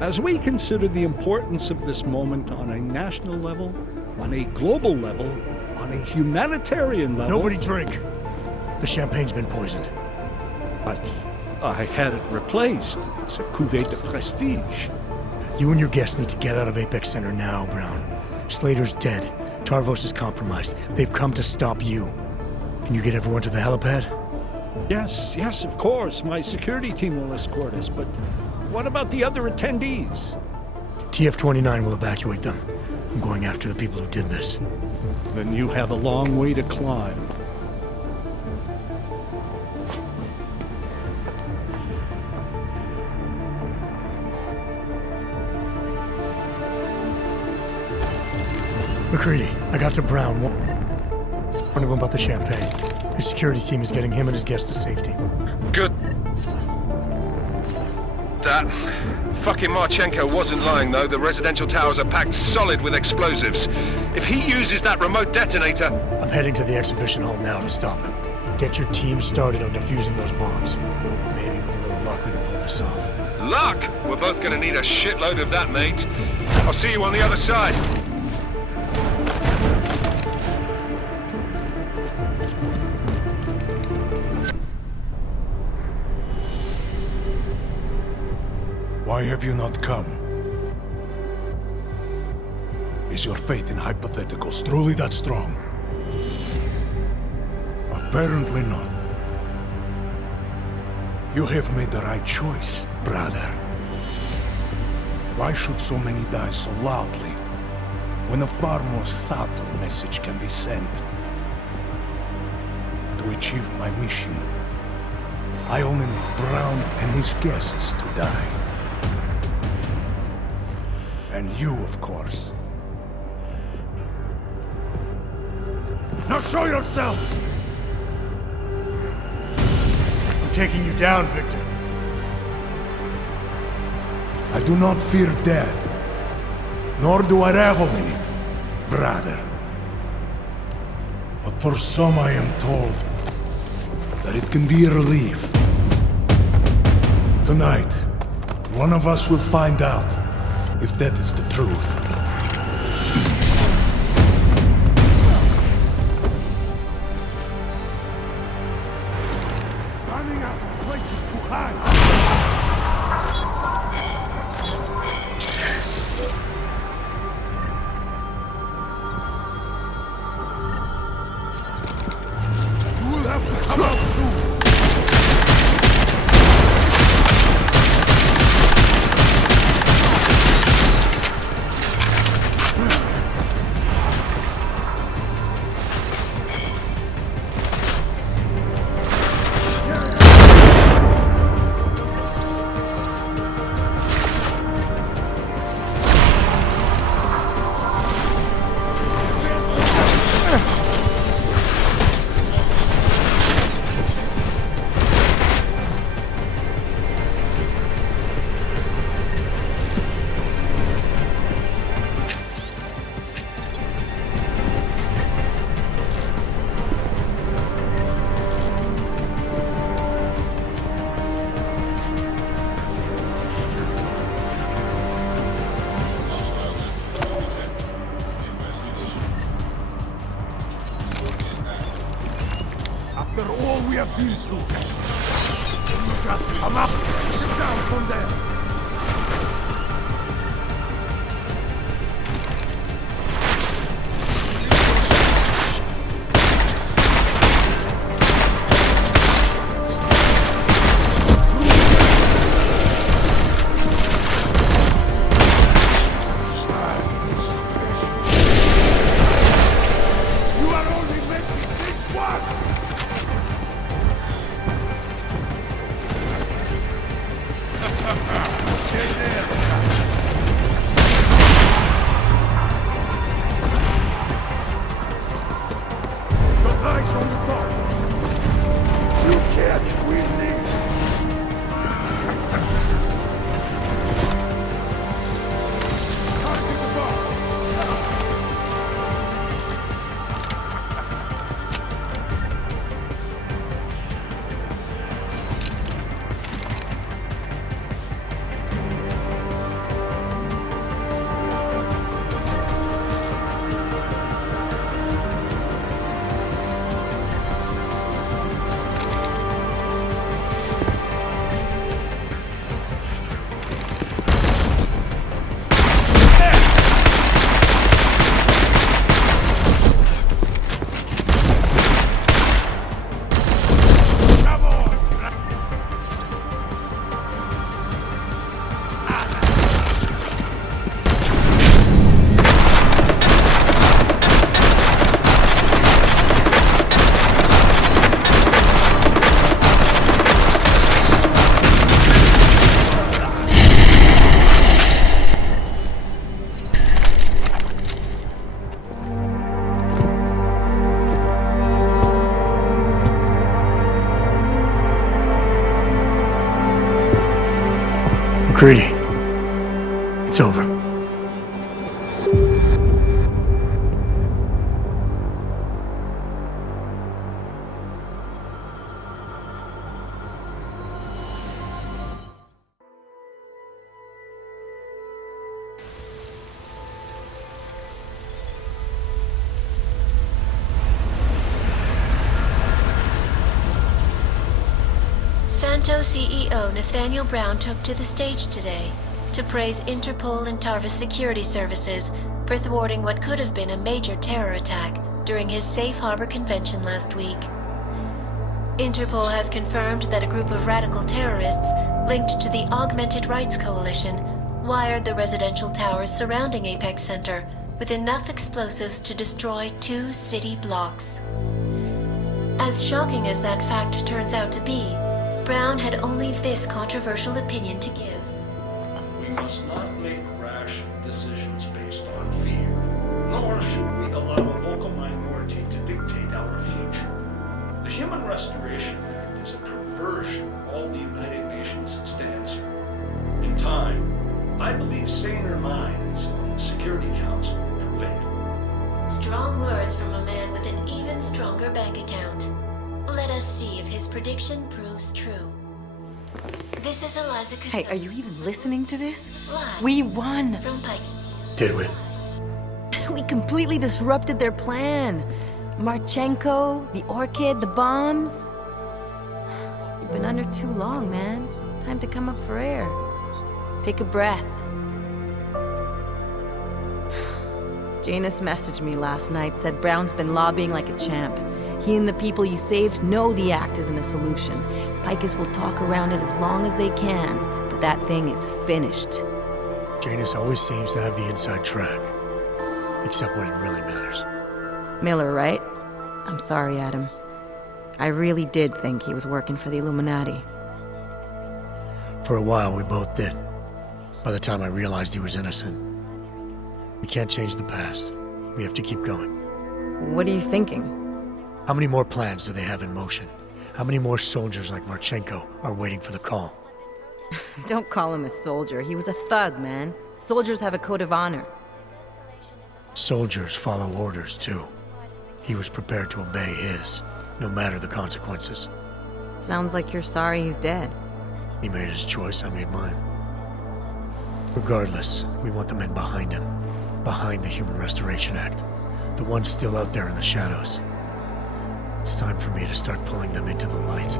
As we consider the importance of this moment on a national level, on a global level, on a humanitarian level... Nobody drink. The champagne's been poisoned. But I had it replaced. It's a cuvée de prestige. You and your guests need to get out of Apex Center now, Brown. Slater's dead. Tarvos is compromised. They've come to stop you. Can you get everyone to the helipad? Yes, of course. My security team will escort us, but what about the other attendees? TF-29 will evacuate them. I'm going after the people who did this. Then you have a long way to climb. McCready, I got to Brown. Warn him about the champagne. His security team is getting him and his guests to safety. Good. That fucking Marchenko wasn't lying, though. The residential towers are packed solid with explosives. If he uses that remote detonator... I'm heading to the exhibition hall now to stop him. Get your team started on defusing those bombs. Maybe with a little luck we can pull this off. Luck? We're both gonna need a shitload of that, mate. I'll see you on the other side. Why have you not come? Is your faith in hypotheticals truly that strong? Apparently not. You have made the right choice, brother. Why should so many die so loudly, when a far more subtle message can be sent? To achieve my mission, I only need Brown and his guests to die. And you, of course. Now show yourself! I'm taking you down, Victor. I do not fear death, nor do I revel in it, brother. But for some I am told that it can be a relief. Tonight, one of us will find out if that is the truth. Running out of places to hide. You will have to come out soon. After all we have been through, you just come up, sit down from there. You are only making things worse! Ha ha ha! McCready. It's over. Santo CEO Nathaniel Brown took to the stage today to praise Interpol and Tarvis security services for thwarting what could have been a major terror attack during his safe harbor convention last week. Interpol has confirmed that a group of radical terrorists linked to the Augmented Rights Coalition wired the residential towers surrounding Apex Center with enough explosives to destroy 2 city blocks. As shocking as that fact turns out to be, Brown had only this controversial opinion to give. We must not make rash decisions based on fear, nor should we allow a vocal minority to dictate our future. The Human Restoration Act is a perversion of all the United Nations it stands for. In time, I believe saner minds on the Security Council will prevail. Strong words from a man with an even stronger bank account. Let us see if his prediction proves true. This is Eliza Hey, are you even listening to this? Live We won! from Pike. Did we? We completely disrupted their plan. Marchenko, the Orchid, the bombs. You've been under too long, man. Time to come up for air. Take a breath. Janus messaged me last night, said Brown's been lobbying like a champ. He and the people you saved know the act isn't a solution. Picus will talk around it as long as they can, but that thing is finished. Janus always seems to have the inside track. Except when it really matters. Miller, right? I'm sorry, Adam. I really did think he was working for the Illuminati. For a while, we both did. By the time I realized he was innocent. We can't change the past. We have to keep going. What are you thinking? How many more plans do they have in motion? How many more soldiers like Marchenko are waiting for the call? Don't call him a soldier. He was a thug, man. Soldiers have a code of honor. Soldiers follow orders, too. He was prepared to obey his, no matter the consequences. Sounds like you're sorry he's dead. He made his choice, I made mine. Regardless, we want the men behind him. Behind the Human Restoration Act. The ones still out there in the shadows. It's time for me to start pulling them into the light.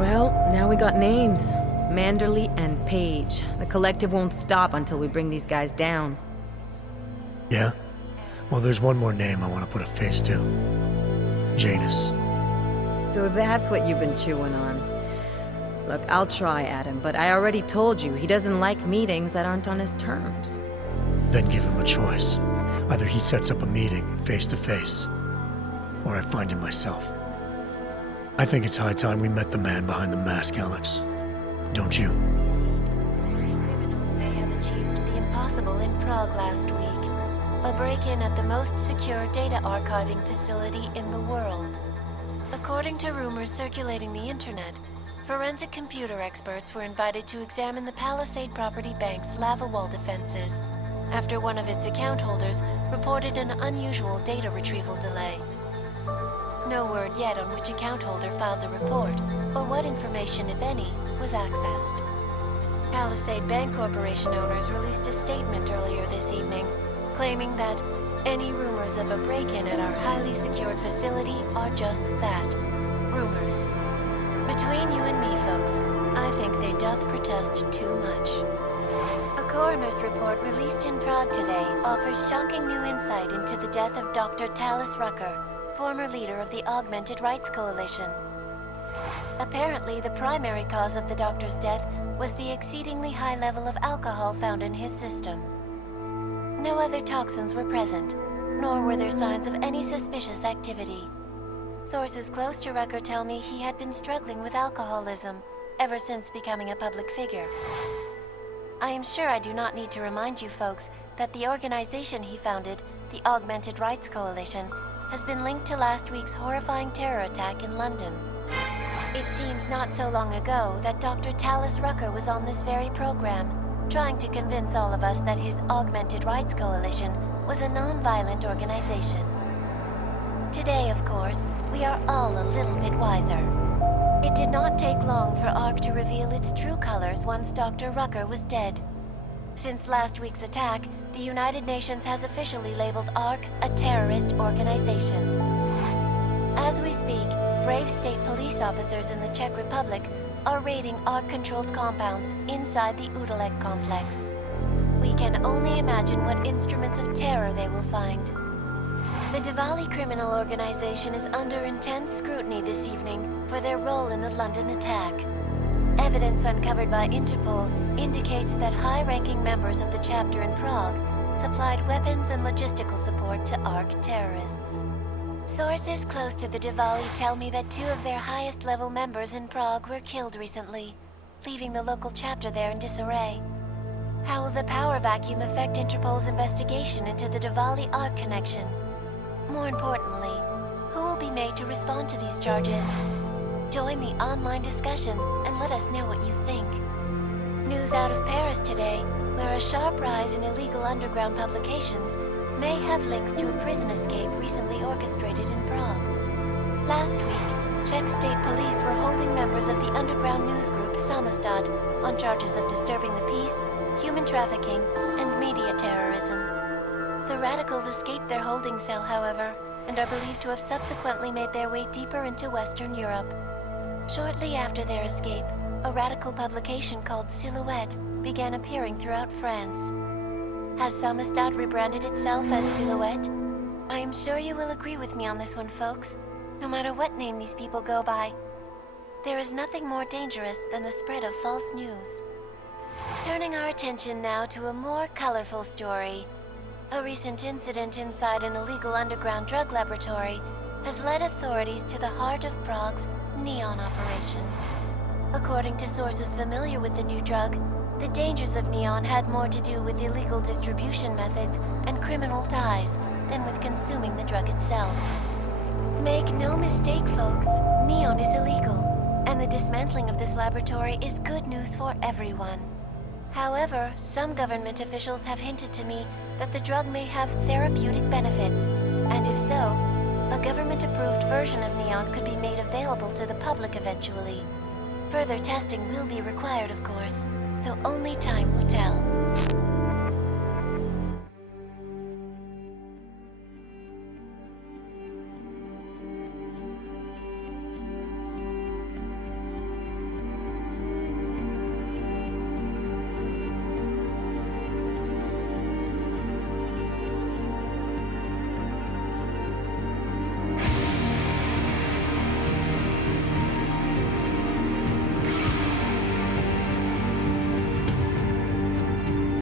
Well, now we got names. Manderley and Page. The collective won't stop until we bring these guys down. Yeah? Well, there's one more name I want to put a face to. Janus. So that's what you've been chewing on. Look, I'll try, Adam, but I already told you he doesn't like meetings that aren't on his terms. Then give him a choice. Either he sets up a meeting, face to face, or I find him myself. I think it's high time we met the man behind the mask, Alex. Don't you? Criminals may have achieved the impossible in Prague last week. A break-in at the most secure data archiving facility in the world. According to rumors circulating the internet, forensic computer experts were invited to examine the Palisade Property Bank's lava wall defenses after one of its account holders reported an unusual data retrieval delay. No word yet on which account holder filed the report, or what information, if any, was accessed. Palisade Bank Corporation owners released a statement earlier this evening, claiming that any rumors of a break-in at our highly secured facility are just that, rumors. Between you and me, folks, I think they doth protest too much. A coroner's report released in Prague today offers shocking new insight into the death of Dr. Talis Rucker, former leader of the Augmented Rights Coalition. Apparently, the primary cause of the doctor's death was the exceedingly high level of alcohol found in his system. No other toxins were present, nor were there signs of any suspicious activity. Sources close to Rucker tell me he had been struggling with alcoholism ever since becoming a public figure. I am sure I do not need to remind you folks that the organization he founded, the Augmented Rights Coalition, has been linked to last week's horrifying terror attack in London. It seems not so long ago that Dr. Tallis Rucker was on this very program, trying to convince all of us that his Augmented Rights Coalition was a non-violent organization. Today, of course, we are all a little bit wiser. It did not take long for ARC to reveal its true colors once Dr. Rucker was dead. Since last week's attack, the United Nations has officially labeled ARC a terrorist organization. As we speak, brave state police officers in the Czech Republic are raiding ARC-controlled compounds inside the Udalek complex. We can only imagine what instruments of terror they will find. The Diwali criminal organization is under intense scrutiny this evening for their role in the London attack. Evidence uncovered by Interpol indicates that high-ranking members of the chapter in Prague supplied weapons and logistical support to ARC terrorists. Sources close to the Diwali tell me that 2 of their highest-level members in Prague were killed recently, leaving the local chapter there in disarray. How will the power vacuum affect Interpol's investigation into the Diwali ARC connection? More importantly, who will be made to respond to these charges? Join the online discussion and let us know what you think. News out of Paris today, where a sharp rise in illegal underground publications may have links to a prison escape recently orchestrated in Prague. Last week, Czech state police were holding members of the underground news group Samostat on charges of disturbing the peace, human trafficking, and media terrorism. The radicals escaped their holding cell, however, and are believed to have subsequently made their way deeper into Western Europe. Shortly after their escape, a radical publication called Silhouette began appearing throughout France. Has Samostat rebranded itself as Silhouette? I am sure you will agree with me on this one, folks, no matter what name these people go by. There is nothing more dangerous than the spread of false news. Turning our attention now to a more colorful story. A recent incident inside an illegal underground drug laboratory has led authorities to the heart of Prague's Neon operation. According to sources familiar with the new drug, the dangers of Neon had more to do with illegal distribution methods and criminal ties than with consuming the drug itself. Make no mistake, folks, Neon is illegal, and the dismantling of this laboratory is good news for everyone. However, some government officials have hinted to me that the drug may have therapeutic benefits, and if so, a government-approved version of Neon could be made available to the public eventually. Further testing will be required, of course, so only time will tell.